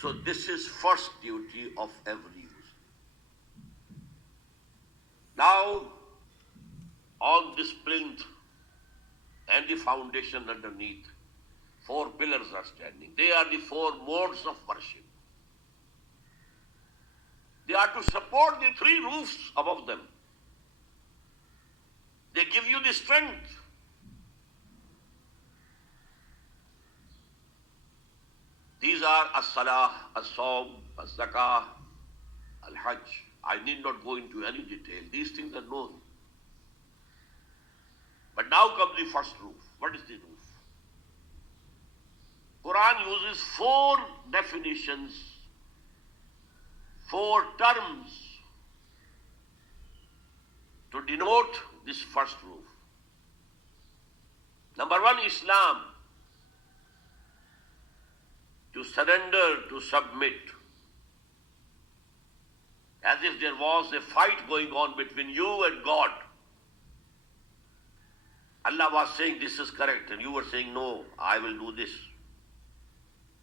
So this is first duty of every Muslim. Now, on this plinth and the foundation underneath, 4 pillars are standing. They are the 4 modes of worship. They are to support the 3 roofs above them. They give you the strength. These are Assalam, Assalam, Jazak, Al-Hajj. I need not go into any detail. These things are known. But now comes the first roof. What is the roof? Quran uses 4 definitions, 4 terms to denote this first roof. Number 1, Islam. To surrender, to submit. As if there was a fight going on between you and God. Allah was saying this is correct and you were saying no, I will do this.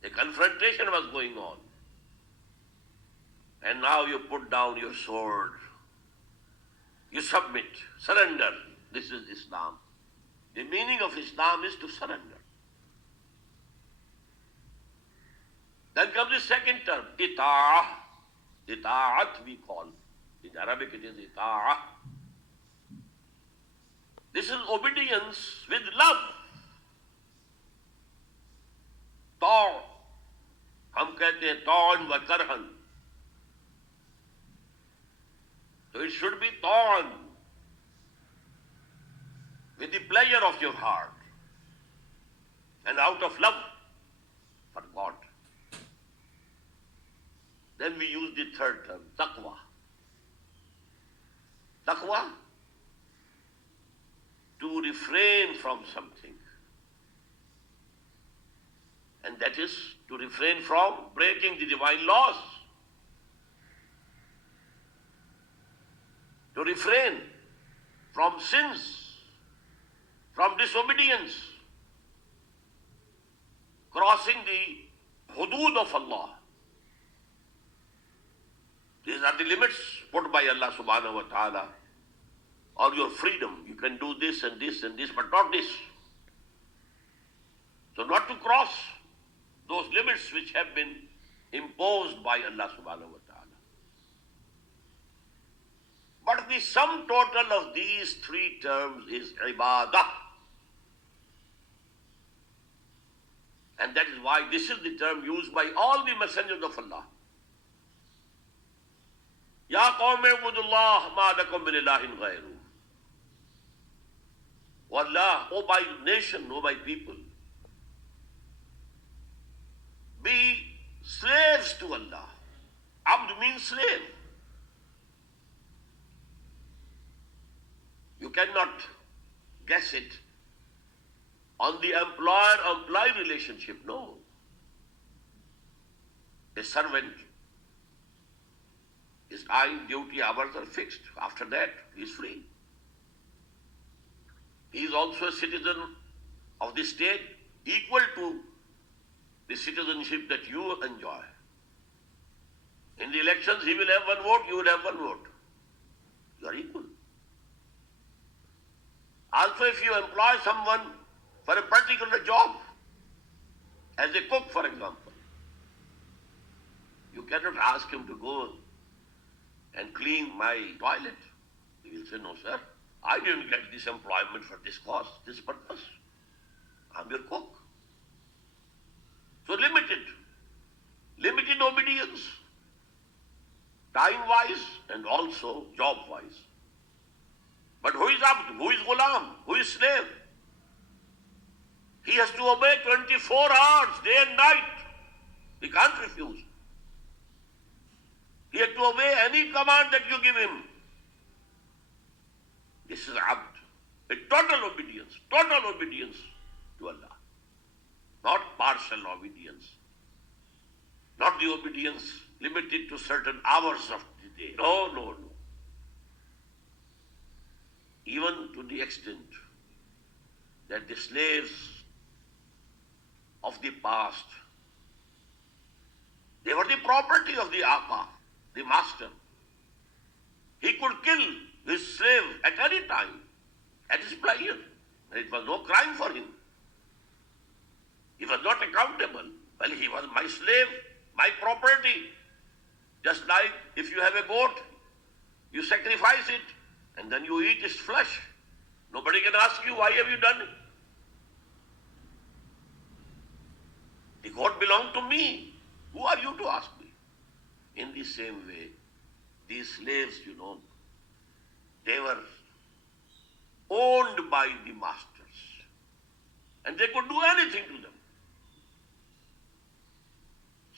A confrontation was going on. And now you put down your sword. You submit, surrender. This is Islam. The meaning of Islam is to surrender. Then comes the second term, ita'ah. Ita'at we call. In Arabic it is ita'ah. This is obedience with love. Ta'. हम कहते हैं ta'an wa karhan. So it should be ta'an with the pleasure of your heart and out of love for God. Then we use the third term, taqwa. Taqwa, to refrain from something. And that is to refrain from breaking the divine laws. To refrain from sins, from disobedience, crossing the hudud of Allah. These are the limits put by Allah subhanahu wa ta'ala on your freedom. You can do this and this and this, but not this. So not to cross those limits which have been imposed by Allah subhanahu wa ta'ala. But the sum total of these 3 terms is ibadah. And that is why this is the term used by all the messengers of Allah. Ya qawmi ubudullah ma lakum min ilahin ghayru. O Allah, O my nation, O my people, be slaves to Allah. Abd means slave. You cannot guess it on the employer-employee relationship. No. A servant, his time, duty, hours are fixed. After that, he is free. He is also a citizen of the state, equal to the citizenship that you enjoy. In the elections, he will have 1 vote, you will have 1 vote. You are equal. Also, if you employ someone for a particular job, as a cook, for example, you cannot ask him to go and clean my toilet. He will say, no, sir, I didn't get this employment for this cause, this purpose. I'm your cook. So limited obedience, time-wise and also job-wise. But who is abd? Who is ghulam? Who is slave? He has to obey 24 hours, day and night. He can't refuse. He has to obey any command that you give him. This is abd, a total obedience to Allah. Not partial obedience. Not the obedience limited to certain hours of the day. No. Even to the extent that the slaves of the past, They were the property of the Aqa, the master. He could kill his slave at any time, at his pleasure. It was no crime for him. He was not accountable. Well, he was my slave, my property. Just like if you have a goat, you sacrifice it, and then you eat its flesh. Nobody can ask you, why have you done it? The goat belonged to me. Who are you to ask me? In the same way, these slaves, they were owned by the masters. And they could do anything to them.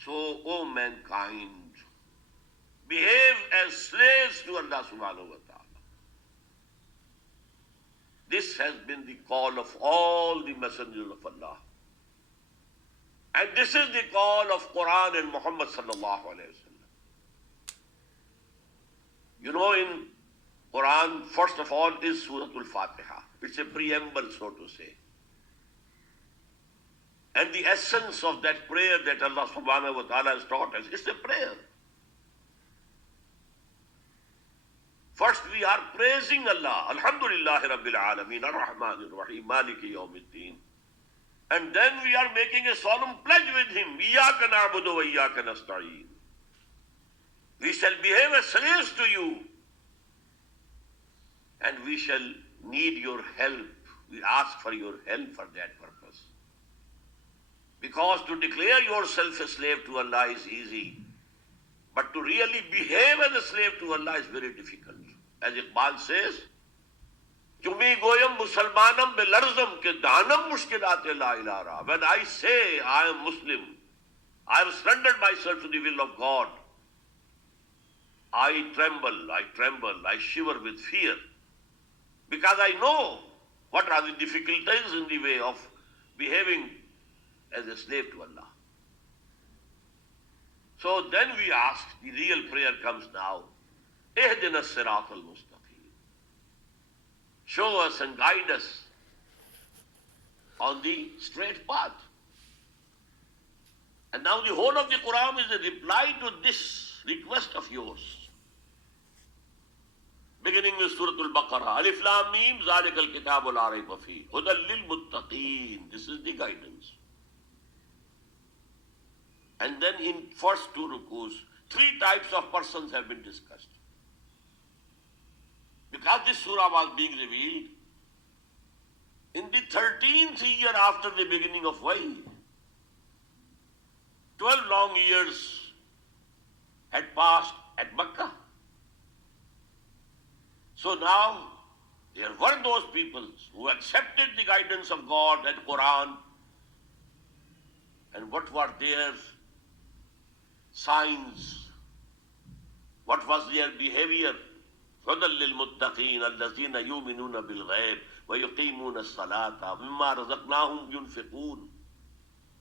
So, O mankind, behave as slaves to Allah subhanahu wa ta'ala. This has been the call of all the messengers of Allah. And this is the call of Quran and Muhammad sallallahu alayhi wa sallam. In Quran, first of all, is Surah Al-Fatiha. It's a preamble, so to say. And the essence of that prayer that Allah subhanahu wa ta'ala has taught us, it's a prayer. First, we are praising Allah. Alhamdulillahi Rabbil Alameen, Ar-Rahman Ar-Rahim, Maliki Yawmiddin. And then we are making a solemn pledge with Him. Iyaka na'budu wa iyaka nasta'een. We shall behave as slaves to you. And we shall need your help. We ask for your help for that purpose. Because to declare yourself a slave to Allah is easy. But to really behave as a slave to Allah is very difficult. As Iqbal says, Chumi goyam musalmanam belarzam ke danam mushkilate la ilara. When I say I am Muslim, I have surrendered myself to the will of God, I tremble, I shiver with fear. Because I know what are the difficulties in the way of behaving as a slave to Allah. So then we ask, the real prayer comes now. Ihdina as-sirat al-mustaqim. Show us and guide us on the straight path. And now the whole of the Quran is a reply to this request of yours. Beginning with Surah Al-Baqarah. Alif Lam Mim, Zalikal Kitabul La Rayba Fihi. Hudan lil muttaqeen. This is the guidance. And then in first two rukus, three types of persons have been discussed. Because this surah was being revealed in the 13th year after the beginning of Wahy. 12 long years had passed at Makkah. So now there were those people who accepted the guidance of God and Quran. And what were their signs? What was their behavior? هُدًى لِلْمُتَّقِينَ الَّذِينَ يُؤْمِنُونَ بِالْغَيْبِ وَيُقِيمُونَ الصَّلَاةَ وَمِمَّا رَزَقْنَاهُمْ يُنْفِقُونَ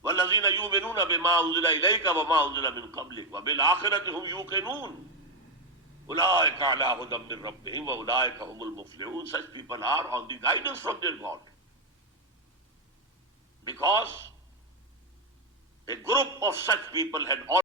وَالَّذِينَ يُؤْمِنُونَ بِمَا أُنزِلَ إِلَيْكَ وَمَا أُنزِلَ مِنْ قَبْلِكَ وَبِالْآخِرَةِ هُمْ يُوقِنُونَ أُولَٰئِكَ عَلَىٰ هُدًى مِّن رَّبِّهِمْ وَأُولَٰئِكَ هُمُ الْمُفْلِحُونَ. Such people are on the guidance from their God. Because a group of such people had